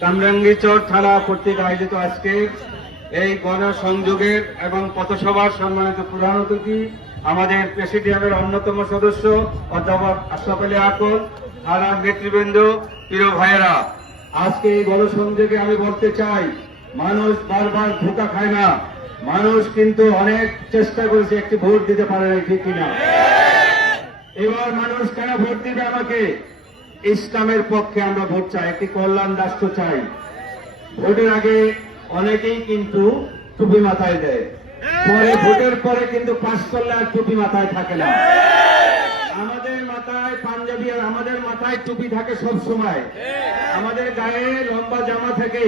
কামরাঙ্গি আসনের থানা কর্তৃক আয়োজিত আজকে এই গণসংযোগের এবং পথসভার সম্মানিত প্রধান অতিথি আমাদের প্রেসিডিয়ামের অন্যতম সদস্য অধ্যাপক আশরাফ আলী আকর থানার নেতৃবৃন্দ প্রিয় ভাইয়েরা। আজকে এই গণসংযোগে আমি বলতে চাই, মানুষ বারবার ধোকা খায় না। মানুষ কিন্তু অনেক চেষ্টা করেছে একটি ভোট দিতে পারে ঠিক কিনা। এবার মানুষ কেন ভোট দিবে আমাকে? ইসলামের পক্ষে আমরা ভোট চাই, একটি কল্যাণ রাষ্ট্র চাই। ভোটের আগে অনেকেই কিন্তু টুপি মাথায় দেয়। পরে ভোটের পরে কিন্তু পাশ করলে আর টুপি মাথায় থাকে না। আমাদের মাথায় পাঞ্জাবি আর আমাদের মাথায় টুপি থাকে সব সময়। আমাদের গায়ে লম্বা জামা থেকে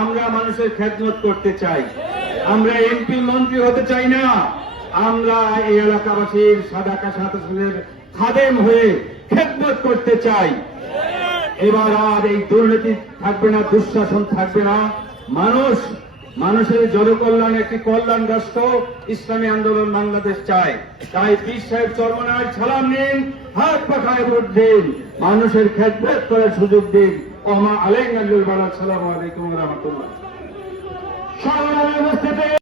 আমরা মানুষের খেদমত করতে চাই। আমরা এমপি মন্ত্রী হতে চাই না। আমরা এই এলাকাবাসীর সাদাকা সাতাশের খাদেম হয়ে খেদমত করতে চাই। এবার আর এই দুর্নীতি থাকবে না, দুঃশাসন থাকবে না। মানুষ মানুষের জনকল্যাণ একটি কল্যাণ রাষ্ট্র ইসলামী আন্দোলন বাংলাদেশ চায়। তাই পীর সাহেব চর্মনায় সালাম নিন, হাত পাখায় ভোট দিন, মানুষের খেতভেদ করার সুযোগ দিন। ওমা আলাইকুম সালাম আলাইকুম রহমতুল্লাহ।